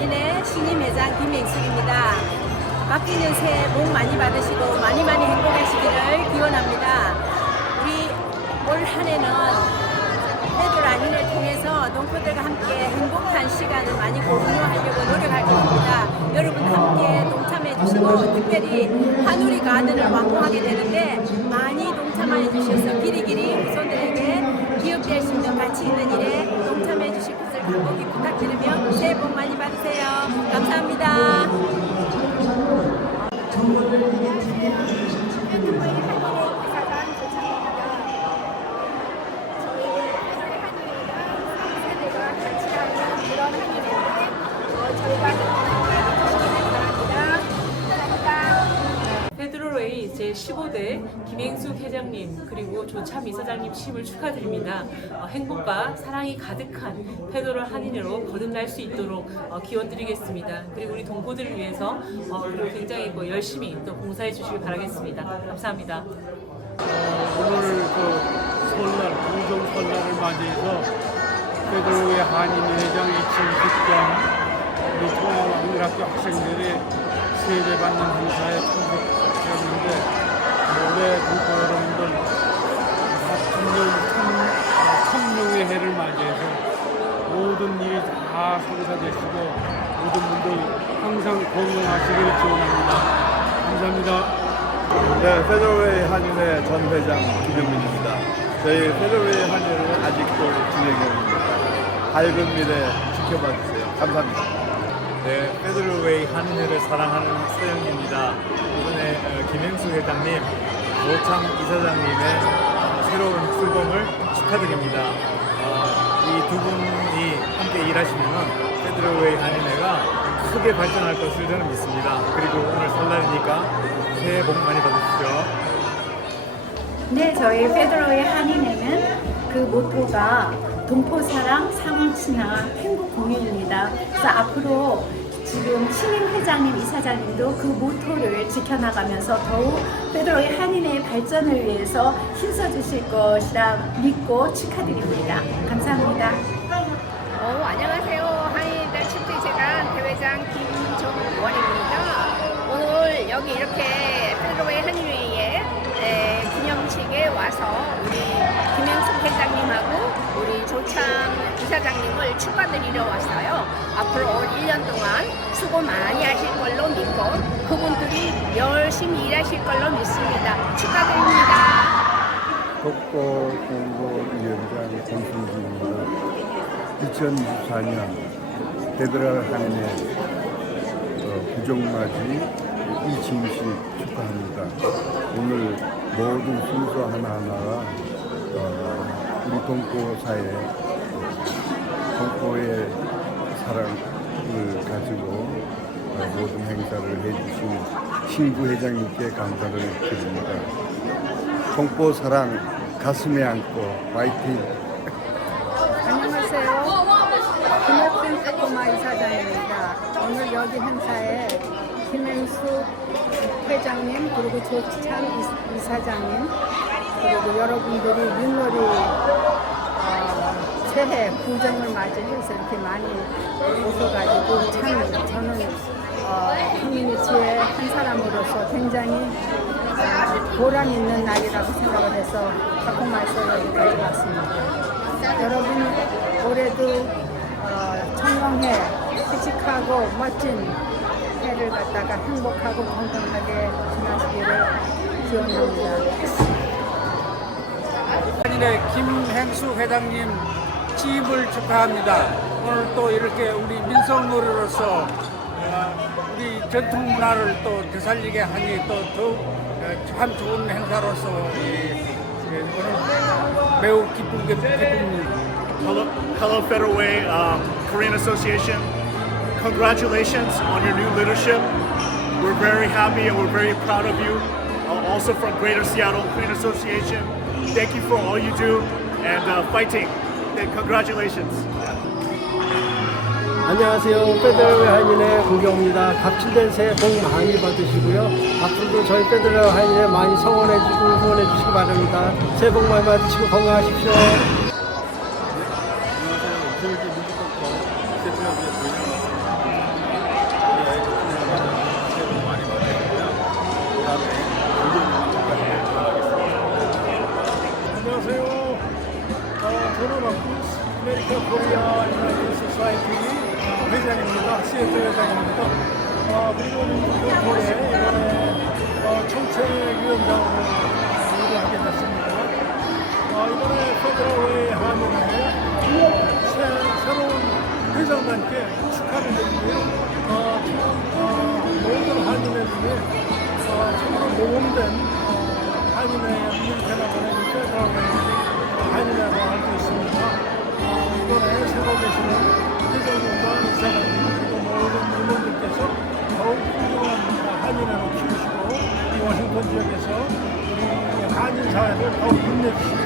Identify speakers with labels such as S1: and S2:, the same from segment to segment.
S1: 연인의 신임 회장 김맹숙입니다. 바뀌는 새해 복 많이 받으시고 많이 많이 행복하시기를 기원합니다. 우리 올 한 해는 애들 아닌을 통해서 농부들과 함께 행복한 시간을 많이 공유하려고 노력할 겁니다. 여러분 함께 동참해 주시고 특별히 한우리 가든을 완공하게 되는데 많이 동참해 주셔서 길이길이 손들에게 기업될 수 있는 가치 있는 일에 간곡히 부탁드리며 새해 복 많이 받으세요. 감사합니다.
S2: 페드로 제15대 김행숙 회장님 그리고 조참 이사장님 취임을 축하드립니다. 어, 행복과 사랑이 가득한 페드로 한인으로 거듭날 수 있도록 어, 기원 드리겠습니다. 그리고 우리 동포들을 위해서 어, 굉장히 뭐 열심히 또 봉사해 주시길 바라겠습니다. 감사합니다.
S3: 오늘 그 설날, 공정 설날을 맞이해서 페드로의 한인회장 2010점 우리 통합 학교 학생들이 세례받는 행사에 참석했는데 올해 동포 여러분들 천년, 천, 천명의 해를 맞이해서 모든 일이 다 성사되시고 모든 분들 항상 건강하시기를 기원합니다. 감사합니다.
S4: 네, 페더웨이 한인회 전 회장 김영민입니다. 저희 페더웨이 한인회는 아직도 진행 중입니다. 밝은 미래 지켜봐 주세요. 감사합니다.
S5: 네, 페드로웨이 한인회를 사랑하는 서영입니다. 이번에 어, 김행수 회장님, 노창 이사장님의 어, 새로운 출범을 축하드립니다. 이두 분이 함께 일하시면 페드로웨이 한인회가 크게 발전할 것을 저는 믿습니다. 그리고 오늘 설날이니까 새해 복 많이 받으십시오.
S6: 네, 저희 페드로의 한인회는 그 모토가 동포 사랑, 상호 친화, 행복 공유입니다. 그래서 앞으로 지금 신임 회장님, 이사장님도 그 모토를 지켜나가면서 더욱 페드로의 한인회의 발전을 위해서 힘써 주실 것이라 믿고 축하드립니다. 감사합니다.
S7: 어, 안녕하세요. 한인들 축제재단 대회장 김종원입니다. 오늘 여기 이렇게 페드로의 한인회에 에, 기념식에 와서 우리 김영숙 회장님하고 조창 이사장님을 축하드리러 왔어요. 앞으로 올 1년 동안 수고 많이 하실 걸로 믿고 그분들이 열심히 일하실 걸로 믿습니다. 축하드립니다.
S8: 독보공고위원장 공순기입니다. 2024년 페드럴 한인회 어, 부정맞이 이징식 축하합니다. 오늘 모든 순서 하나하나가 어, 우리 동포 사회 동포의 사랑을 가지고 어, 모든 행사를 해주신 신구 회장님께 감사를 드립니다. 동포 사랑 가슴에 안고 파이팅!
S9: 안녕하세요. 김학근 에코마 이사장입니다. 오늘 여기 행사에 김행수 회장님 그리고 조찬 이- 이사장님 그리고 여러분들이 윷놀이 어, 새해 구정을 맞이해서 이렇게 많이 오셔가지고 참 저는 어, 커뮤니티의 한 사람으로서 굉장히 어, 보람 있는 날이라고 생각을 해서 가끔말서 여기까지 왔습니다. 여러분 올해도 어, 청명해 씩씩하고 멋진 해를 갖다가 행복하고 건강하게 지나시기를 기원합니다.
S3: 한인회 김행수 회장님 취임을 축하합니다. 오늘 또 이렇게 우리 민속놀이로서 어, 우리 전통 문화를 또 되살리게 하니 또 더욱 참 좋은 행사로서 오늘 매우 기쁘게 기쁩니다.
S5: Hello, hello Federal Way um, Korean Association. Congratulations on your new leadership. We're very happy and we're very proud of you. Uh, also from Greater Seattle Korean Association. Thank you for all you do and uh, fighting. And congratulations.
S10: 안녕하세요. 페데럴 한인의 구경입니다. 갑칠된 새해 복 많이 받으시고요. 앞으로도 저희 페데럴 한인회 많이 성원해 주시고 후원해 주시기 바랍니다. 새해 복 많이 받으시고 건강하십시오.
S4: 로비아 유나이티드 소사이티 회장입니다.
S10: 시애틀 회장입니다. 어, 아, 그리고 그 이번에 이번에 어, 정책위원장으로 일을 하게 됐습니다. 어, 이번에 페드라웨이 한국에 새, 새로운 회장님께 축하를 드리고요. 어, 어, 모든 한인회 중에 어, 참으로 모범된 어, 한인회 한인
S11: 대학원의 페드라웨이 사회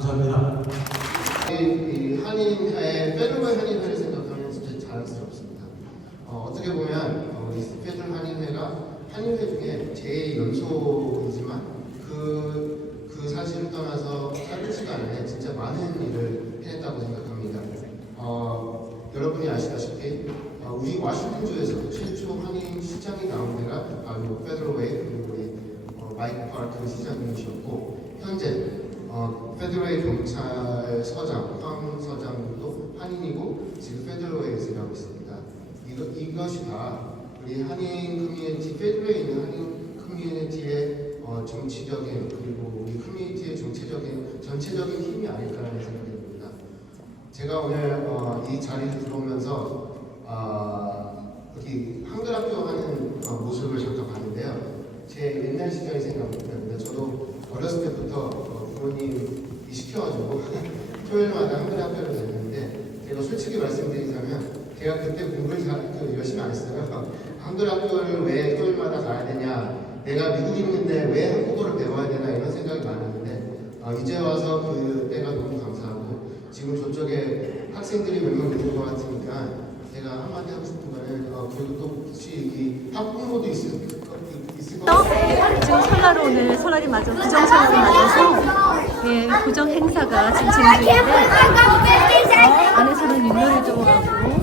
S11: 감사합니다.
S12: 이 한인회의 페드럴 한인회를 생각하면 진짜 자랑스럽습니다. 어, 어떻게 보면 어, 이 페드럴 한인회가 한인회 중에 제일 연소이지만 그, 그 사실을 떠나서 짧은 시간에 진짜 많은 일을 해냈다고 생각합니다. 어, 여러분이 아시다시피 어, 우리 와싱턴주에서 최초 한인 시장이 나온 데가 바로 페드럴웨이 그리고 어, 마이크 파크 시장님이셨고 현재 어, 페드로의 경찰서장, 황 서장도 한인이고 지금 페드로에서 일하고 있습니다. 이거, 이것이 다 우리 한인 커뮤니티, 페드로에 있는 한인 커뮤니티의 어, 정치적인 그리고 우리 커뮤니티의 정치적인 전체적인 힘이 아닐까라는 생각이 듭니다. 제가 오늘 어, 이 자리에 들어오면서 아, 여기 한글 학교 하는 어, 모습을 잠깐 봤는데요. 제 옛날 시절이 생각납니다. 저도 어렸을 때 어, 부모님이 시켜가지고 토요일마다 한글 학교를 다녔는데 제가 솔직히 말씀드리자면 제가 그때 공부를 잘 그, 열심히 안 했어요. 한글 학교를 왜 토요일마다 가야 되냐? 내가 미국에 있는데 왜 한국어를 배워야 되나 이런 생각이 많았는데 어, 이제 와서 그 때가 너무 감사하고 지금 저쪽에 학생들이 몇명 있는 것 같으니까 제가 한마디 하고 싶은 거는 어, 그리고 또 혹시 이 학부모도 있을 거 있을 것 같아요.
S13: 지금 설날 오늘 설날이 맞아 구정 설날이 맞아서 예 구정 행사가 지금 진행 중인데 안에서는 윷놀이도 하고